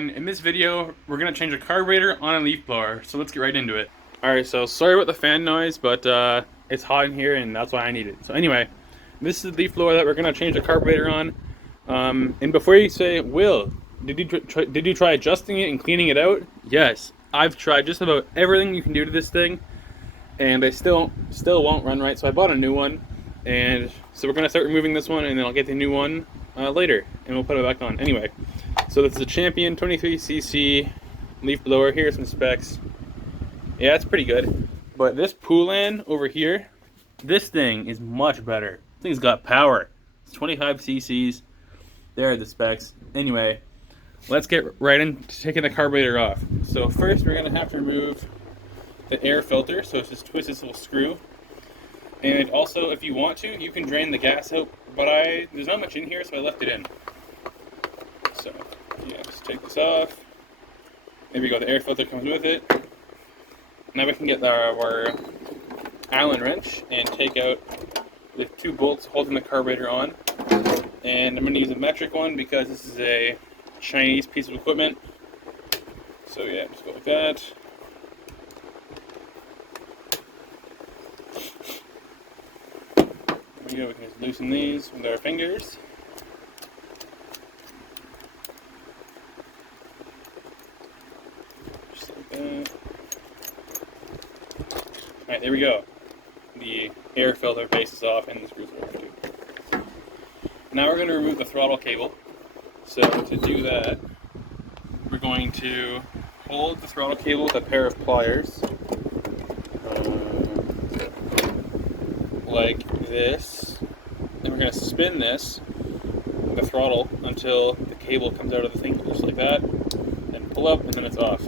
everyone. In this video, we're going to change a carburetor on a leaf blower, so let's get right into it. Alright, so sorry about the fan noise, but it's hot in here and that's why I need it. So anyway, this is the leaf blower that we're going to change the carburetor on. And before you say, Will, did you try adjusting it and cleaning it out? Yes, I've tried just about everything you can do to this thing, and they still won't run right, so I bought a new one. And so we're going to start removing this one, and then I'll get the new one later, and we'll put it back on. Anyway, so this is a Champion 23cc leaf blower. Here are some specs. Yeah, it's pretty good. But this Poulan over here, this thing is much better. This thing's got power. It's 25 cc's. There are the specs. Anyway, let's get right into taking the carburetor off. So first we're going to have to remove the air filter. So just twist this little screw. And also, if you want to, you can drain the gas out, but there's not much in here, so I left it in. So, yeah, just take this off. There we go, the air filter comes with it. Now we can get our Allen wrench and take out the two bolts holding the carburetor on. And I'm going to use a metric one because this is a Chinese piece of equipment. So yeah, just go like that. We can just loosen these with our fingers. Just like that. Alright, there we go. The air filter base is off and the screws are off too. Now we're going to remove the throttle cable. So to do that, we're going to hold the throttle cable with a pair of pliers. Like this. Then we're going to spin this with the throttle until the cable comes out of the thing, just like that, and pull up, and then it's off.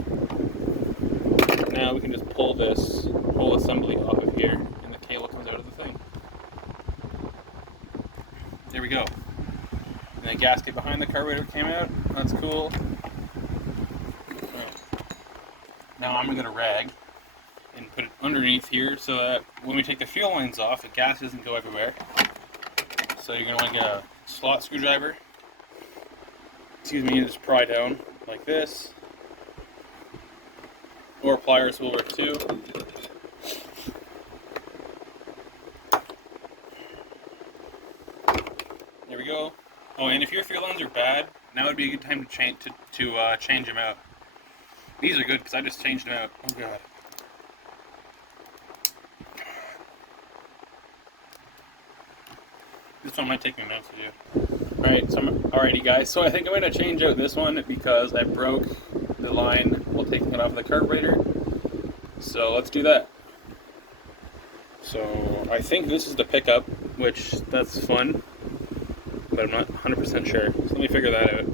Now we can just pull this whole assembly off of here, and the cable comes out of the thing. There we go. And the gasket behind the carburetor came out. That's cool. Now I'm going to get a rag and put it underneath here so that when we take the fuel lines off, the gas doesn't go everywhere. So you're going to want to get a slot screwdriver, and just pry down like this, or pliers will work too. There we go. Oh, and if your fuel lines are bad, now would be a good time to change them out. These are good because I just changed them out. Oh god. This one might take me a minute to do. Alrighty guys, so I think I'm going to change out this one because I broke the line while taking it off the carburetor. So let's do that. So I think this is the pickup, which that's fun, but I'm not 100% sure. So let me figure that out.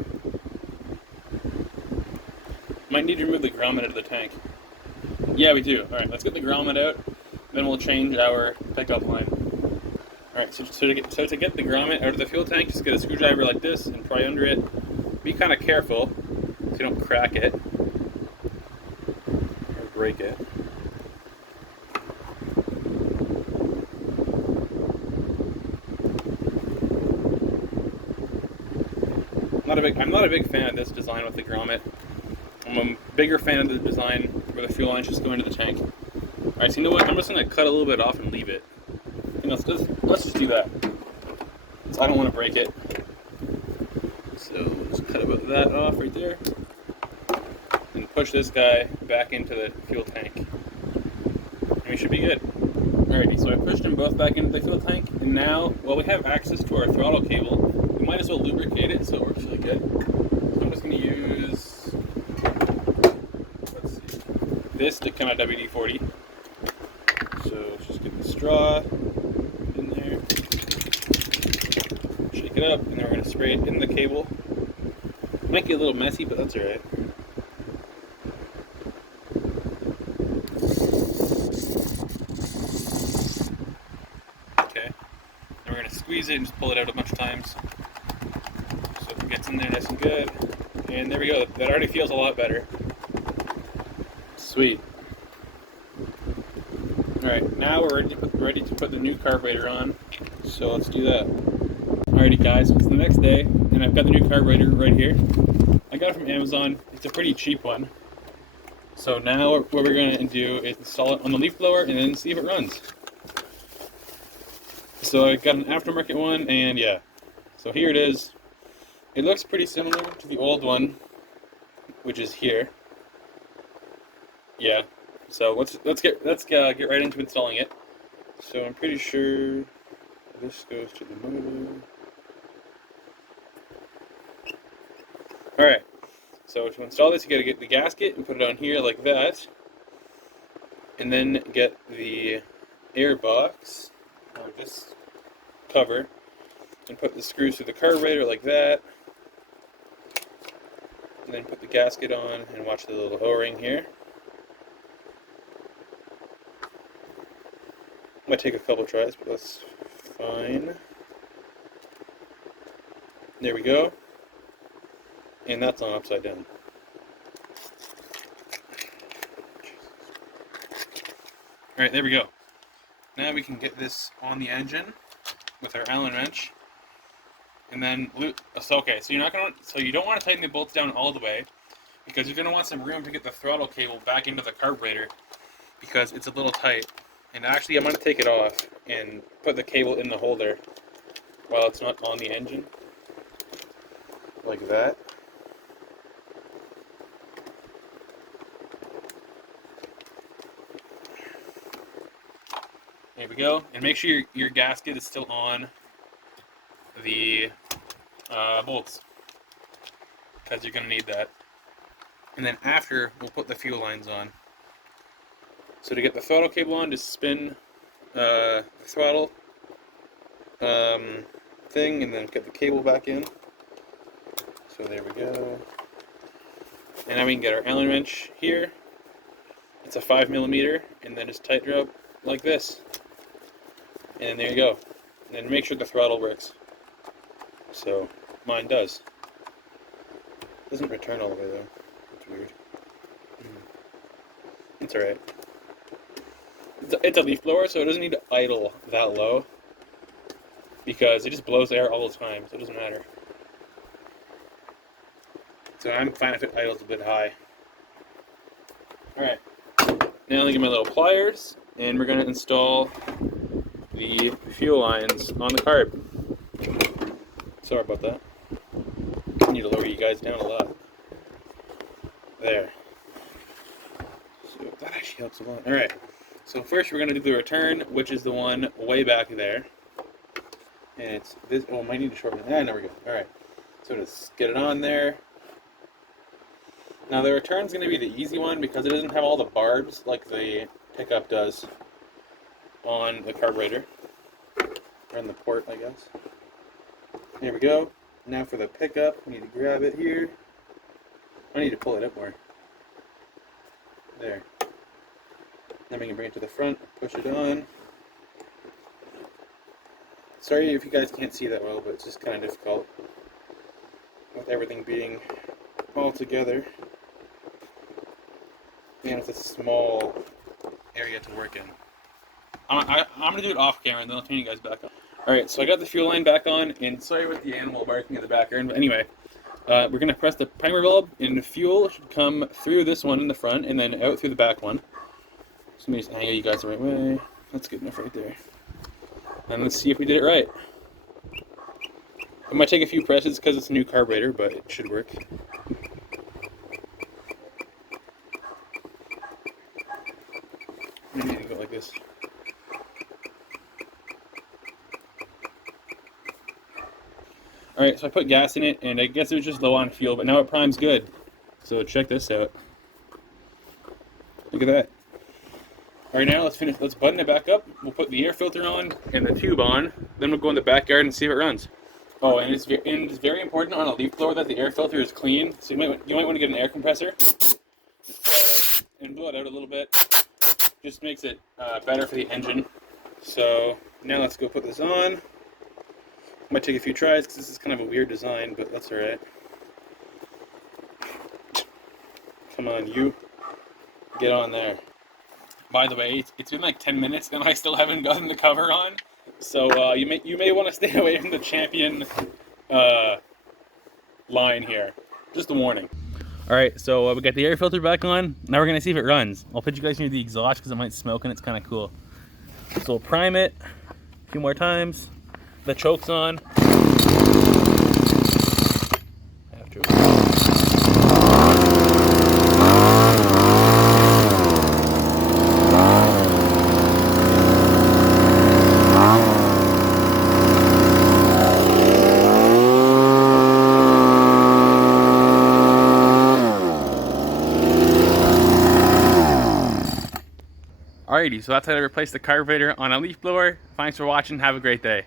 Might need to remove the grommet out of the tank. Yeah, we do. Alright, let's get the grommet out, then we'll change our pickup line. Alright, so to get the grommet out of the fuel tank, just get a screwdriver like this and pry under it. Be kind of careful so you don't crack it or break it. I'm not a big fan of this design with the grommet. I'm a bigger fan of the design where the fuel lines just go into the tank. Alright, so you know what? I'm just going to cut a little bit off and leave it. Let's just do that. So I don't want to break it. So just cut about that off right there. And push this guy back into the fuel tank. And we should be good. Alrighty, so I pushed them both back into the fuel tank. And now, while we have access to our throttle cable, we might as well lubricate it so it works really good. So I'm just going to use, let's see, this to come out WD-40. So let's just get the straw in there, shake it up, and then we're going to spray it in the cable. Might get a little messy, but that's alright. Okay, then we're going to squeeze it and just pull it out a bunch of times so it gets in there nice and good. And there we go, that already feels a lot better. Sweet. Alright, now we're ready to put the new carburetor on, so let's do that. Alrighty guys, it's the next day, and I've got the new carburetor right here. I got got it from Amazon. It's a pretty cheap one. So now what we're going to do is install it on the leaf blower and then see if it runs. So I got an aftermarket one, and yeah. So here it is. It looks pretty similar to the old one, which is here. Yeah. So let's get right into installing it. So I'm pretty sure this goes to the motor. All right. So to install this, you got to get the gasket and put it on here like that, and then get the air box, or this cover, and put the screws through the carburetor like that, and then put the gasket on and watch the little O-ring here. Might take a couple tries, but that's fine. There we go. And that's on upside down. Alright, there we go. Now we can get this on the engine with our Allen wrench. And then so you don't want to tighten the bolts down all the way, because you're going to want some room to get the throttle cable back into the carburetor, because it's a little tight. And actually I'm going to take it off and put the cable in the holder while it's not on the engine. Like that. There we go. And make sure your gasket is still on the bolts, because you're going to need that. And then after, we'll put the fuel lines on. So to get the throttle cable on, just spin the throttle thing, and then get the cable back in. So there we go. And now we can get our Allen wrench here. It's a 5mm, and then just tighten her up like this. And there you go. And then make sure the throttle works. So mine does. Doesn't return all the way though. It's weird. It's alright. It's a leaf blower, so it doesn't need to idle that low, because it just blows air all the time, so it doesn't matter. So I'm fine if it idles a bit high. Alright. Now I get my little pliers, and we're going to install the fuel lines on the carb. Sorry about that. I need to lower you guys down a lot. There. So that actually helps a lot. Alright. So first we're going to do the return, which is the one way back there. And it's this. Oh, I might need to shorten it. There we go. Alright. So just get it on there. Now the return's going to be the easy one, because it doesn't have all the barbs like the pickup does on the carburetor. Or on the port, I guess. There we go. Now for the pickup, we need to grab it here. I need to pull it up more. There. Then we can bring it to the front, push it on. Sorry if you guys can't see that well, but it's just kind of difficult with everything being all together. And it's a small area to work in. I'm going to do it off camera, and then I'll turn you guys back on. Alright, so I got the fuel line back on, and sorry with the animal barking in the background, but anyway, we're going to press the primer valve, and the fuel should come through this one in the front, and then out through the back one. So let me just angle you guys the right way. That's good enough right there. And let's see if we did it right. It might take a few presses because it's a new carburetor, but it should work. I need to go like this. Alright, so I put gas in it, and I guess it was just low on fuel, but now it primes good. So check this out. Look at that. Alright, now let's button it back up. We'll put the air filter on and the tube on. Then we'll go in the backyard and see if it runs. Oh, and it's very important on a leaf blower that the air filter is clean. So you might want to get an air compressor and blow it out a little bit. Just makes it better for the engine. So now let's go put this on. Might take a few tries because this is kind of a weird design, but that's alright. Come on, you. Get on there. By the way, it's been like 10 minutes and I still haven't gotten the cover on. So you may want to stay away from the Champion line here. Just a warning. Alright, so we got the air filter back on. Now we're gonna see if it runs. I'll put you guys near the exhaust because it might smoke and it's kind of cool. So we'll prime it a few more times. The choke's on. After Alrighty, so that's how to replace the carburetor on a leaf blower. Thanks for watching. Have a great day.